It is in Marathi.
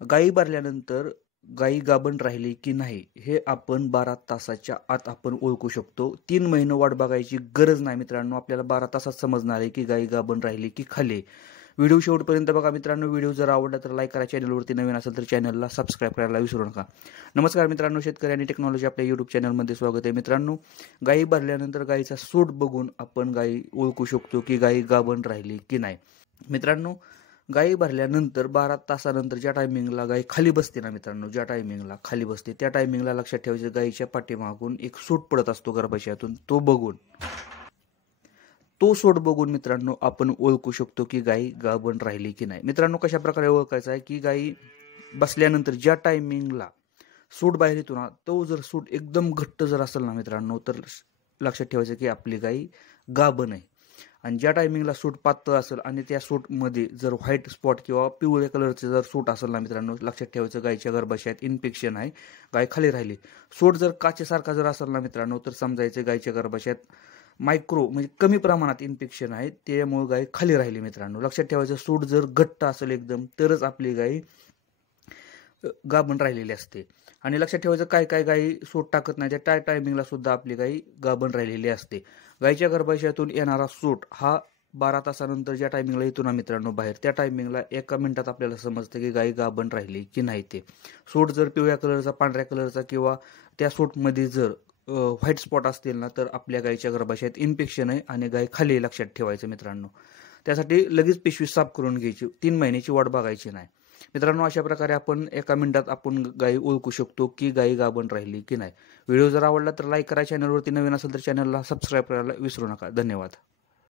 गायी भरल्यानंतर गायी गाभण राहिली की नाही हे आपण 12 तासाच्या आत आपण ओळखू शकतो. 3 महिने वाट बघायची गरज नाही मित्रांनो. आपल्याला 12 तासात समजणार आहे की गायी गाभण राहिली की खाली. व्हिडिओ शेवटपर्यंत बघा मित्रांनो. व्हिडिओ जर आवडला तर लाईक करा. चॅनलवरती नवीन असेल तर चॅनलला सबस्क्राईब करायला विसरू नका. नमस्कार मित्रांनो, शेतकरी आणि टेक्नॉलॉजी आपल्या यूट्यूब चॅनलमध्ये स्वागत आहे. मित्रांनो, गायी भरल्यानंतर गायीचा सूट बघून आपण गायी ओळखू शकतो की गायी गाभण राहिली की नाही. मित्रांनो, गायी भरल्यानंतर 12 तासानंतर ज्या टायमिंगला गाय खाली बसते ना मित्रांनो, ज्या टायमिंगला खाली बसते त्या टायमिंगला लक्षात ठेवायचं, गायीच्या पाठीमागून एक सूट पडत असतो गर्भाशयातून. तो सूट बघून मित्रांनो आपण ओळखू शकतो की गायी गाभण राहिली की नाही. मित्रांनो, कशा प्रकारे ओळखायचं आहे की गायी बसल्यानंतर ज्या टायमिंगला सूट बाहेर येतो ना, तो जर सूट एकदम घट्ट जर असेल ना मित्रांनो, तर लक्षात ठेवायचं की आपली गायी गाभण आहे. आणि ज्या टायमिंगला सूट पातळ असेल आणि त्या सूटमध्ये जर व्हाईट स्पॉट किंवा पिवळ्या कलरचे जर सूट असेल ना मित्रांनो, लक्षात ठेवायचं गायीच्या गर्भाशयात इन्फेक्शन आहे, गाय खाली राहिली. सूट जर काचेसारखा जर असेल ना मित्रांनो, तर समजायचं गायीच्या गर्भाशयात मायक्रो म्हणजे कमी प्रमाणात इन्फेक्शन आहे, त्यामुळे गाय खाली राहिली. मित्रांनो, लक्षात ठेवायचं सूट जर घट्ट असेल एकदम तरच आपली गाय गाभण राहिलेली असते. आणि लक्षात ठेवायचं काय काय गायी सूट टाकत नाही त्या टायमिंगला सुद्धा आपली गाय गाभण राहिलेली असते. गायीच्या गर्भाशयातून येणारा सूट हा 12 तासानंतर ज्या टायमिंगला येतो ना मित्रांनो बाहेर, त्या टायमिंगला 1 मिनिटात आपल्याला समजतं की गाय गाभण राहिली की नाही. ते सूट जर पिवळ्या कलरचा, पांढऱ्या कलरचा किंवा त्या सूटमध्ये जर व्हाईट स्पॉट असतील ना, तर आपल्या गायीच्या गर्भाशयात इन्फेक्शन आहे आणि गाय खाली. लक्षात ठेवायचं मित्रांनो. त्यासाठी लगेच पिशवी साफ करून घ्यायची, 3 महिन्याची वाट बघायची नाही. मित्रांनो, अशा प्रकारे आपण 1 मिनिटात आपण गायी ओळखू शकतो की गायी गाभण राहिली की नाही. व्हिडिओ जर आवडला तर लाईक करा. चॅनलवरती नवीन असेल तर चॅनलला सबस्क्राईब करायला विसरू नका. धन्यवाद.